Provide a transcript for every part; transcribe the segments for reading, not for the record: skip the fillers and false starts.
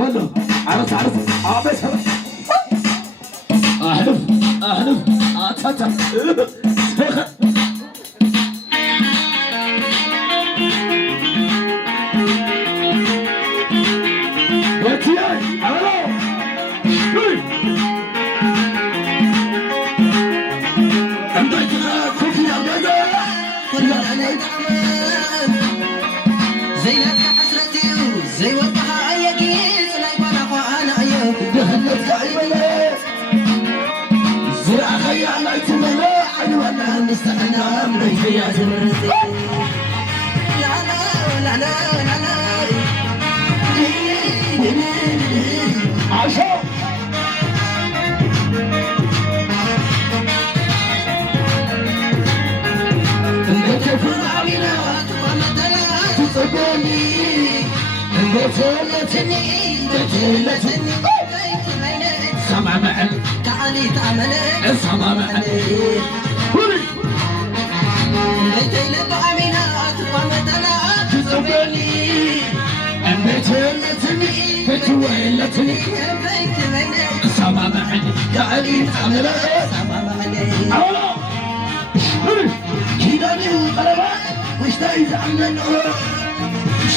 عمله عرس عرس عبس احلف احلف اتاتا زي وقتها أيقيس لا يبرح أنا أيه دهنت قايمة زرع خيا لا يتمنى حلوة مستحنا من هي زمرتي لا لا لا لا لا لا عشان بتفوز علينا ومدلات تصدقني بتلتني سمع معي تعالي تعملي سمع معي بتلت عمينات ومدلات تصدقني بتلتني بتولتني سمع معي تعالي تعملي سمع معي أولا كيداني وقلبات وش تايز عن النور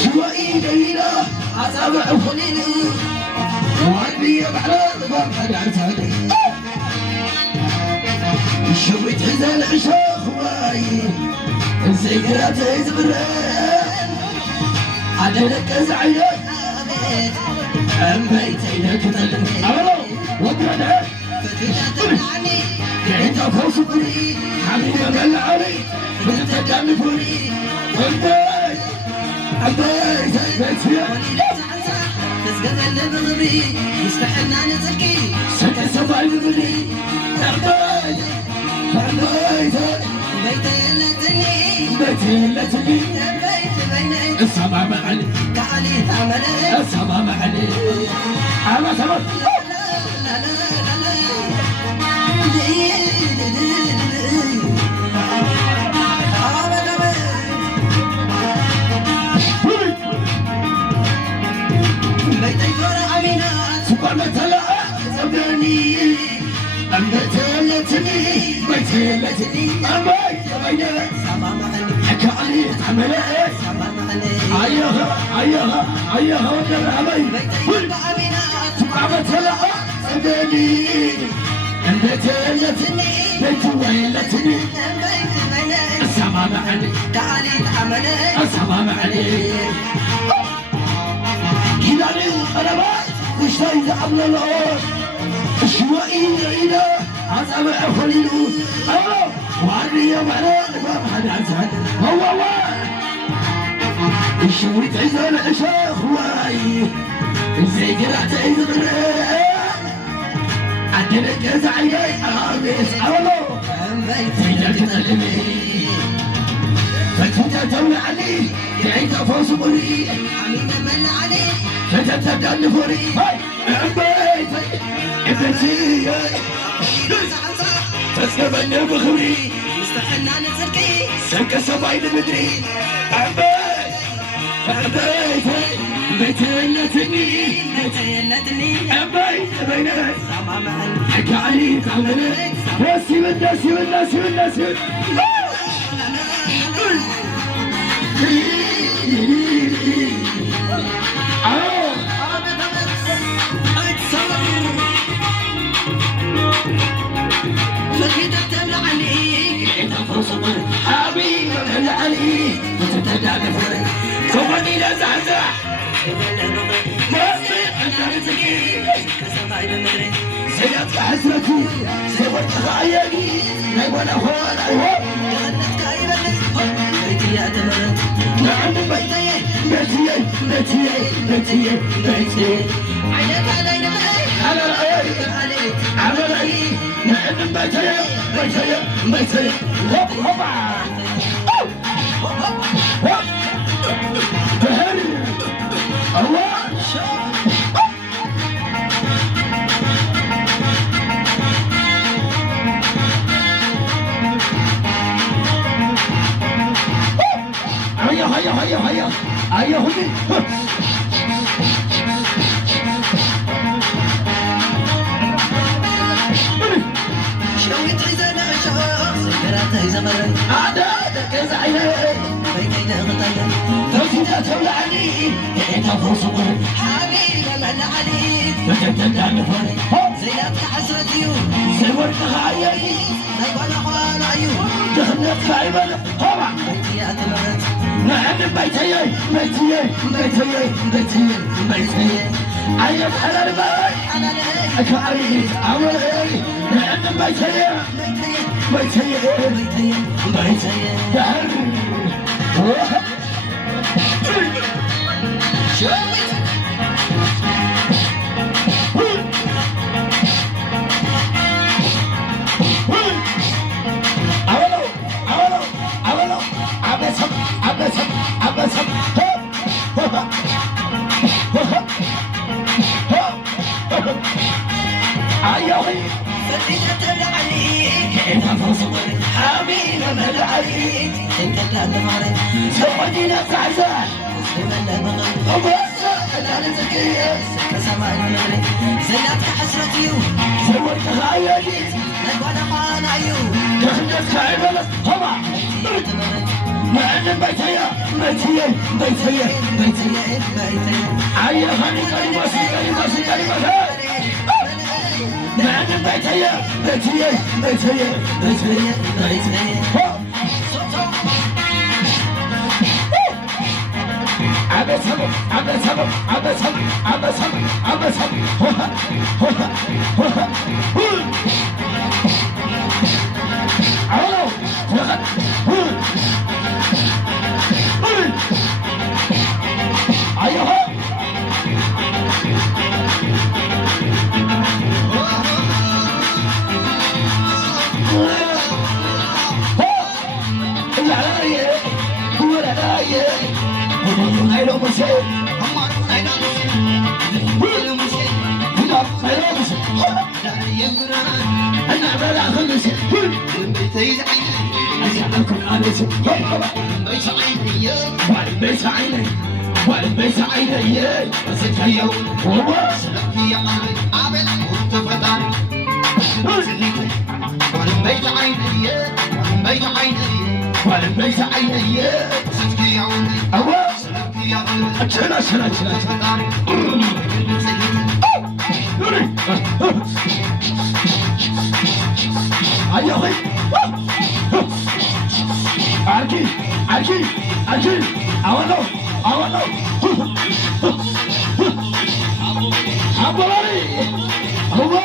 شوائي ليلة أصابع خليني وعندي بعلى ضباب حد عن سعدي شويت حزن عشاق خواي الزيقرات يزبرين عدلك زعيلك أم بيتي لك تلم أولا وقرنا فتشات عني كنت فوق بري حبيبي قال علي كنت جنبوني والبيت البيت بيتي تسقط اللي بغبي مستحيل نتركي سكت سبع البري البيت البيت بيتي لتني بيتي التي بيت بيني السماء معلي تعالي تعملي السماء معلي أنا سمعت لا لا لا لا بيتي فرع عمينات سبحانه وتعالى صدقني أمبتلتني بيتلتني أمبيت بيني سما مغني حكى علي عمل إيه سما مغني أيها ودر علي بيتي فرع عمينات سبحانه وتعالى صدقني أمبتلتني بيتولتني بيت بيني السماء معلي تعالي تعملي السماء معلي كداني وقلبات وش تايز عمل الأرض شوائي إلى عزم أخلينه أوه وعني يا معنا ما حد عزم هو الشويت عزال عشاق هواي زي قرعت عز غريب عدلك زعيني عابس أولو بيتي لك تلمي فتفتا تولى علي تعيد فوز بري عمينا من علي فتبدا النفوري هاي بيتي بيتي تسكبني بخوري مستحيل نتركي سكة سبعين مدري عبيت عبيت بيتي لتني بيتي لتني عبيت بيني سما مغني حكى عليك عملي ناسي والناسي والناسي والناسي حبيبي من علي وتتدعى فرق كوني لزعزع ما أصير أنت رزقي سيدك حسرتي سيبت خايقي نيبون أخوان أيوه نعم بيتي بيتي بيتي بيتي بيتي على العين على العين نعم بيتي بيتي بيتي هوب هوبا هوب تهري الله هيا هيا هيا هيا هيا هيا زمرت عدا كذا عيني بيتنا غطيا توجد تولعني انت فوصبر حبيبي من عليك فجدت نفر زينب حسرتي زورك عيني نيبان اخوان عيون جهنمك عيبنا طبعا بيتي اتمرت نعم بيتي بيتي بيتي بيتي بيتي عيب حلال باي انا ليك أكعيد عمري نعم بيتي بيتي بيتي بيتي دهر شوفت عملوا عبسهم عيوي فتيت عليك انت فوصبر حبيبي من عليك انت اللي مرت سوّدي نفس عزاء من بغيت وبس انا زكية كسماء المغرب زينب حسرتي زورك عيني نيبان اخوان عيون جهنمك عيبنا طبعا نعم بيتي عيا خلي كلمة نعم بيتي عبسهم عولو أيها أنا بلا خلص أجعلكم آنس والبيت عيني والبيت عيني وزدت اليوم هو والبيت عيني والبيت عيني صدقي عوني أوا صدقي يا غلو أجل يوري أيوه أركي أولو عبالي هو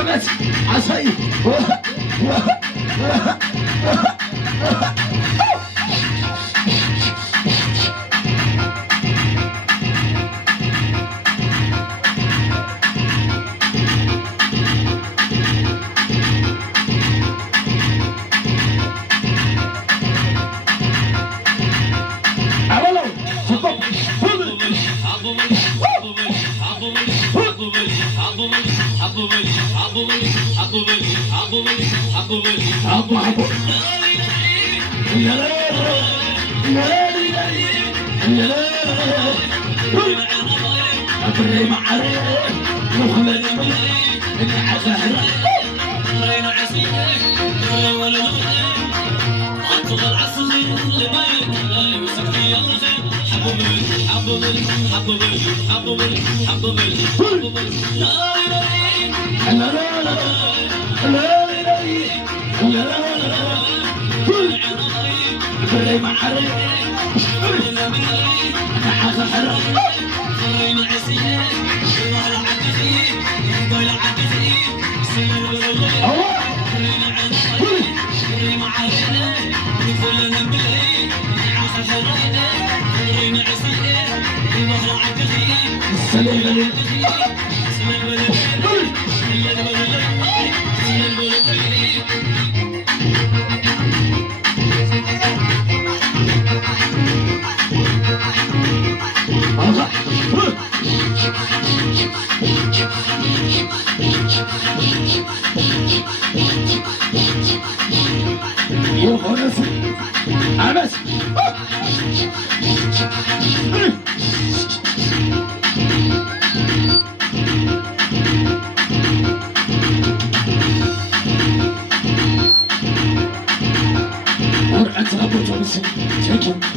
عبت عصي ولا Thank you.